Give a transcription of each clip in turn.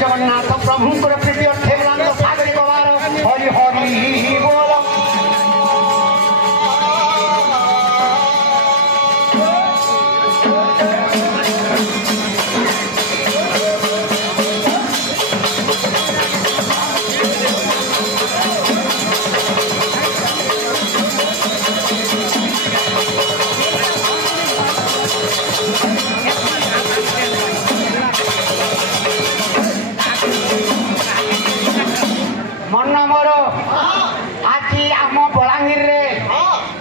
जगन्नाथ प्रभु प्रीति अर्थे सागरी गवार हरि हरि बोल।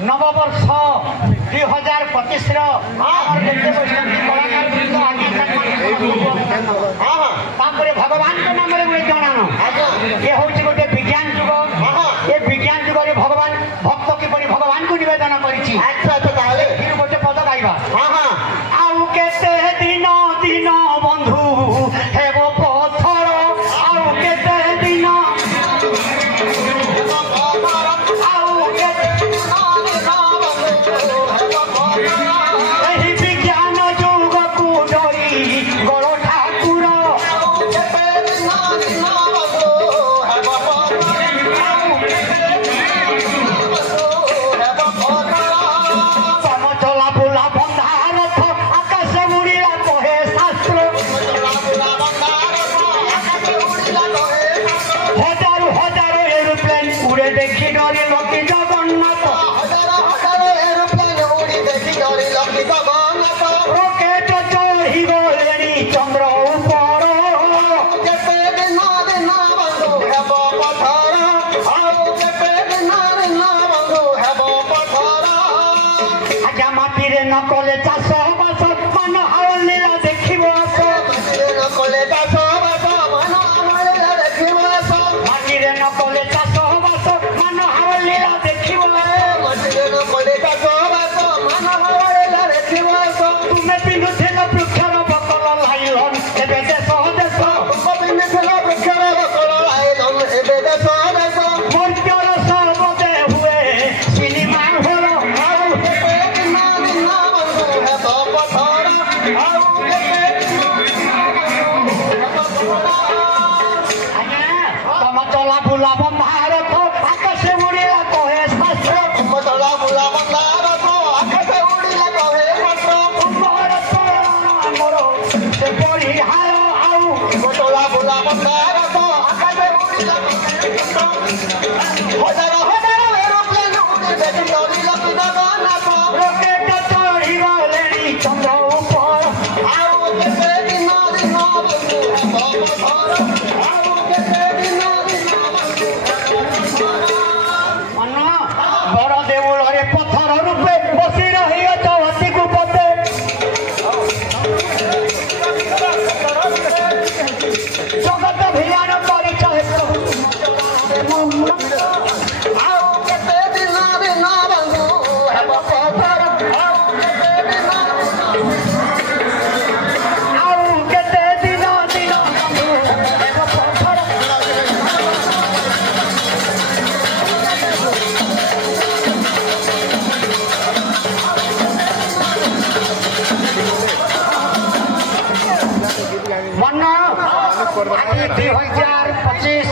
नववर्ष 2025 भगवान के नाम जनान ये हूँ गोटे विज्ञान जुग ये विज्ञान जुग भगवान भक्त किपरि भगवान को निवेदन कर गोटे पद गाइबा आउ केते दिन दिन बंधु हेब पथर आउ केते दिन नकले चाष बास मन हावलीला देखिब आस नकले चाष बास मन हावलीला देखिब आस माटीरे नकले चाष बास मन हावलीला देखिब माटीरे नकले चाष बास मन हावलीला देखिब आस तुमे पिनुथिल वृक्षर बकल लाइलन एबे देश देश तुमे पिनुथिल वृक्षर बकल लाइलन एबे देश देश मर्त्यर सर्वदे हुए सिनेमा हल चला बुला भारत आकाशे उड़िला कहे शास्त्र चला बुला भारत आकाशे उड़िला कहे शास्त्र भारत मोर से पड़ी हाय आउ चला बुला भारत आकाशे उड़िला कहे शास्त्र हजार हजार एरोप्लेन उड़ी देखि उड़िला जगन्नाथ रॉकेट चढ़ी गलेनी चंद्र ऊपर आउ केते दिन दिन आउ केते दिन बड़ देउल पत्थर रूपे बसी रही अति कुपते जगत भियान परिचय आउ केते दिन दिन बंधु हेब पत्थर आउ केते दिन दिन बंधु हेब पत्थर मन 2025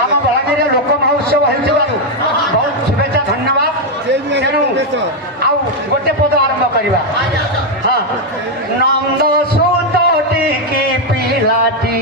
आम बलांगीर लोक महोत्सव बहुत शुभेच्छा धन्यवाद तेणु आउ गोटे पद आरंभ करवा हाँ नंद सुत टिकी पिलाटी